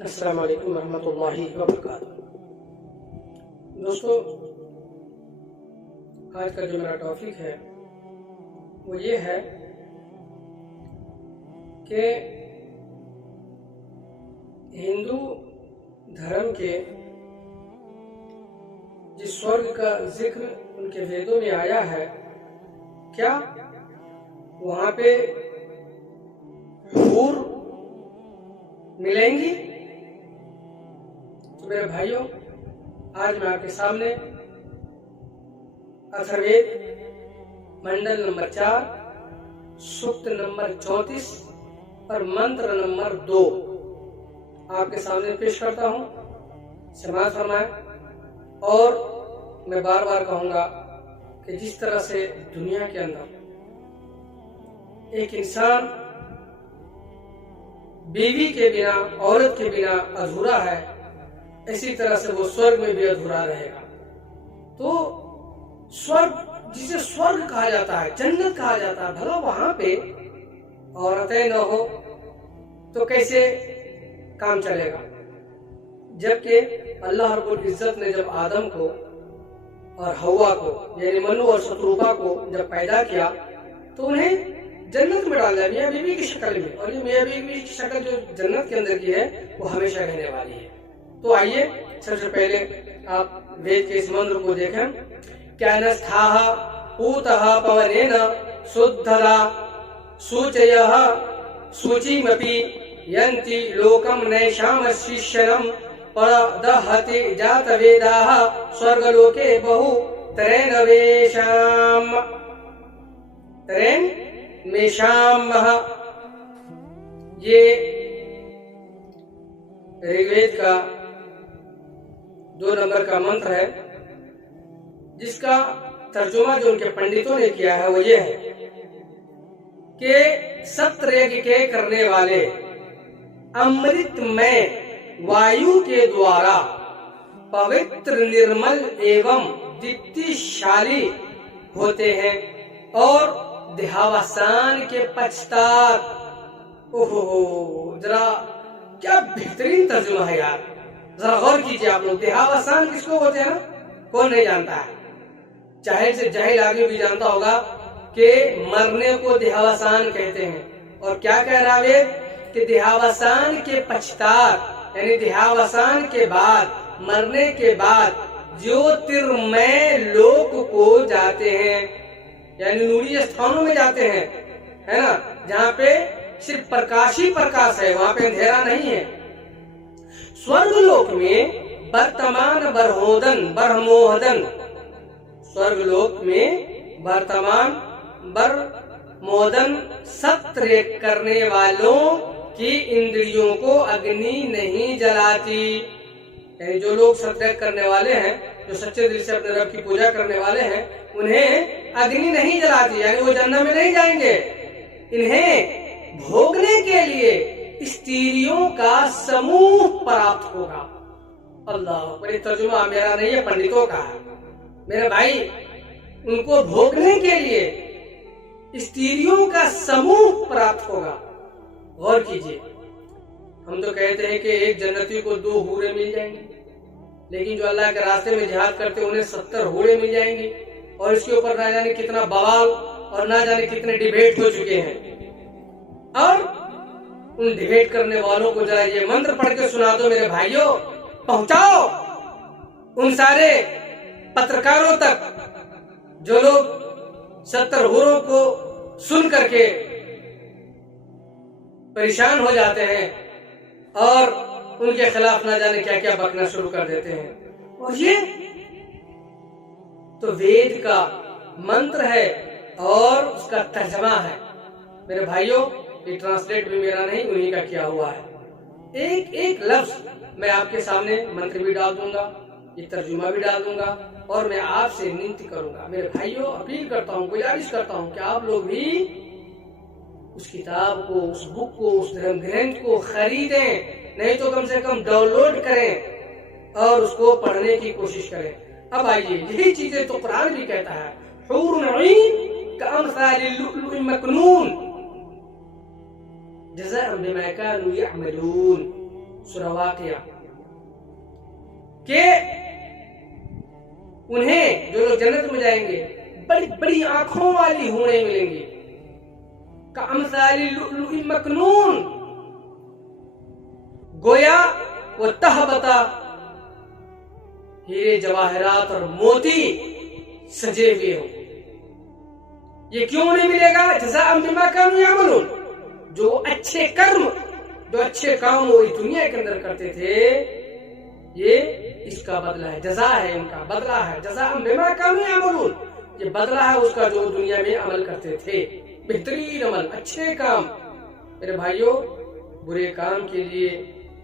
अस्सलामु अलैकुम रहमतुल्लाहि व बरकातुहू। दोस्तों, आज का जो मेरा टॉपिक है वो ये है कि हिंदू धर्म के जिस स्वर्ग का जिक्र उनके वेदों में आया है, क्या वहां पे हूर मिलेंगी? तो मेरे भाइयों, आज मैं आपके सामने अथर्ववेद मंडल नंबर 4 सूक्त नंबर 34 और मंत्र नंबर 2 आपके सामने पेश करता हूं। समाज फरमाए। और मैं बार बार कहूंगा कि जिस तरह से दुनिया के अंदर एक इंसान बीवी के बिना, औरत के बिना अधूरा है, इसी तरह से वो स्वर्ग में भी अधूरा रहेगा। तो स्वर्ग, जिसे स्वर्ग कहा जाता है, जन्नत कहा जाता है, भला वहां पे औरतें न हो तो कैसे काम चलेगा? जबकि अल्लाह रब्बुल इज्जत ने जब आदम को और हवा को, यानी मनु और शत्रुपा को जब पैदा किया तो उन्हें जन्नत में डाल दिया, मियां बीवी की शक्ल में। और ये मियां बीवी की शक्ल जो जन्नत के अंदर की है वो हमेशा रहने वाली है। तो आइए सबसे पहले आप वेद के इस मंत्र को देखें। क्या नस्थाः पूतः पवनेन शुद्धरा सूचयः शुचिमपि यन्ति लोकं नैषाम शिष्यनं परदहति जातवेदाः स्वर्गलोके बहु तरेणवेशाम ये ऋग्वेद का 2 नंबर का मंत्र है, जिसका तर्जुमा जो उनके पंडितों ने किया है वो ये है कि सत्रयज्ञ के करने वाले अमृतमय वायु के द्वारा पवित्र, निर्मल एवं दीप्तिशाली होते हैं और देहावसान के पश्चात, ओहो, जरा क्या बेहतरीन तर्जुमा है यार, जरा गौर कीजिए आप लोग। देहावसान किसको होते हैं? कौन नहीं जानता है? जाहिर से जाहिल आदमी भी जानता होगा कि मरने को देहावसान कहते हैं। और क्या कह रहा है कि देहावसान के पश्चात, यानी देहावसान के बाद, मरने के बाद ज्योतिर्मय लोक को जाते हैं, यानी नूरी स्थानों में जाते हैं, है ना, जहाँ पे सिर्फ प्रकाश ही प्रकाश है, वहां पे अंधेरा नहीं है। स्वर्गलोक में वर्तमान ब्रह्मोहदन, स्वर्गलोक में वर्तमान ब्रह्मोहदन सत्र करने वालों की इंद्रियों को अग्नि नहीं जलाती। यानी जो लोग सत्याग करने वाले हैं, जो सच्चे दिल से अपने रब की पूजा करने वाले हैं, उन्हें अग्नि नहीं जलाती, यानी वो जन्नत में नहीं जाएंगे। इन्हें भोगने के लिए स्त्रियों का समूह प्राप्त होगा। अल्लाह, बड़ी तर्जुमा मेरा नहीं है, पंडितों का है। मेरे भाई, उनको भोगने के लिए स्त्रियों का समूह प्राप्त होगा। गौर कीजिए, हम तो कहते हैं कि एक जन्नती को 2 हूरें मिल जाएंगी, लेकिन जो अल्लाह के रास्ते में जिहाद करते उन्हें 70 हूरें मिल जाएंगी। और इसके ऊपर ना जाने कितना बवाल और ना जाने कितने डिबेट हो चुके हैं। और उन डिबेट करने वालों को जरा ये मंत्र पढ़ के सुना दो मेरे भाइयों, पहुंचाओ उन सारे पत्रकारों तक जो लोग 70 हूरों को सुन करके परेशान हो जाते हैं और उनके खिलाफ ना जाने क्या क्या बकना शुरू कर देते हैं। और ये तो वेद का मंत्र है और उसका तर्जमा है। मेरे भाइयों, ये ट्रांसलेट भी मेरा नहीं, उन्हीं का किया हुआ है। एक एक लफ्ज मैं आपके सामने मंत्र भी डाल दूंगा, ये तर्जुमा भी डाल दूंगा और मैं आपसे विनती करूंगा, मेरे भाइयों, अपील करता हूँ, गुजारिश करता हूँ कि आप लोग भी उस किताब को, उस बुक को, उस धर्म ग्रंथ को खरीदें, नहीं तो कम से कम डाउनलोड करें और उसको पढ़ने की कोशिश करें। अब आइए, यही चीजें तो कुरान भी कहता है, हूरुन ऐन कअमसालिल लुअलुइ मकनून जज़ाअन बिमा कानू यअमलून। सूरह वाक़िया के उन्हें जो लोग जन्नत में जाएंगे बड़ी बड़ी आंखों वाली हूरें मिलेंगी, कअमसालिल लुअलुइ मकनून, गोया वो तहबता हीरे जवाहरात और मोती सजे हुए हो। ये क्यों नहीं मिलेगा? जज़ाअन बिमा कानू यअमलून, जो अच्छे कर्म, जो अच्छे काम वो इस दुनिया के अंदर करते थे, ये इसका बदला है, जज़ा है, इनका बदला है। जज़ाअन बिमा कानू यअमलून, ये बदला है उसका जो दुनिया में अमल करते थे, बेहतरीन अमल, अच्छे काम। मेरे भाइयों, बुरे काम के लिए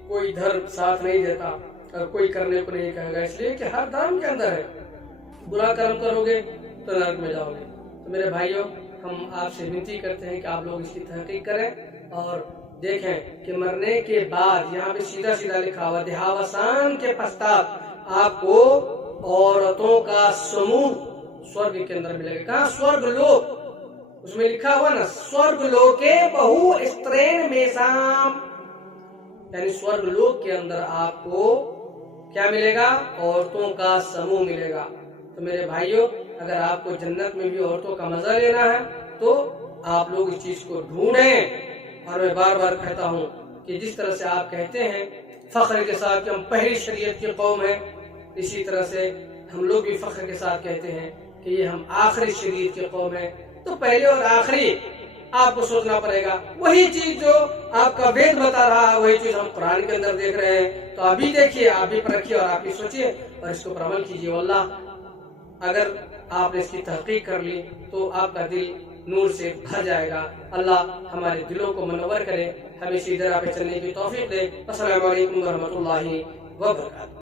कोई धर्म साथ नहीं देता और कोई करने को नहीं कहेगा, इसलिए कि हर धर्म के अंदर है, बुरा कर्म करोगे तो नरक में जाओगे। तो मेरे भाइयों, हम आपसे विनती करते हैं कि आप लोग इसकी तहकीक करें और देखें कि मरने के बाद, यहाँ पे सीधा सीधा लिखा हुआ, देहावसान के पश्चात आपको औरतों का समूह स्वर्ग के अंदर मिलेगा। कहाँ? स्वर्ग लोक, उसमें लिखा हुआ ना, स्वर्ग लोके बहु स्त्रीन में शाम, यानी स्वर्ग लोक के अंदर आपको क्या मिलेगा? औरतों का समूह मिलेगा। तो मेरे भाइयों, अगर आपको जन्नत में भी औरतों का मजा लेना है तो आप लोग इस चीज को ढूंढें। और मैं बार बार कहता हूँ कि जिस तरह से आप कहते हैं फख्र के साथ कि हम पहली शरीयत की कौम है, इसी तरह से हम लोग भी फख्र के साथ कहते हैं कि ये हम आखिरी शरीयत की कौम है। तो पहले और आखिरी आपको सोचना पड़ेगा। वही चीज जो आपका वेद बता रहा है, वही चीज हम कुरान के अंदर देख रहे हैं। तो अभी देखिए, आप भी परखिए और आप भी सोचिए और इसके ऊपर अमल कीजिए। वल्लाह, अगर आपने इसकी तहकीक कर ली तो आपका दिल नूर से भर जाएगा। अल्लाह हमारे दिलों को मुनव्वर करे, हमें इसी तरह पे चलने की तौफीक दे। अस्सलामु अलैकुम व रहमतुल्लाहि व बरकातहू।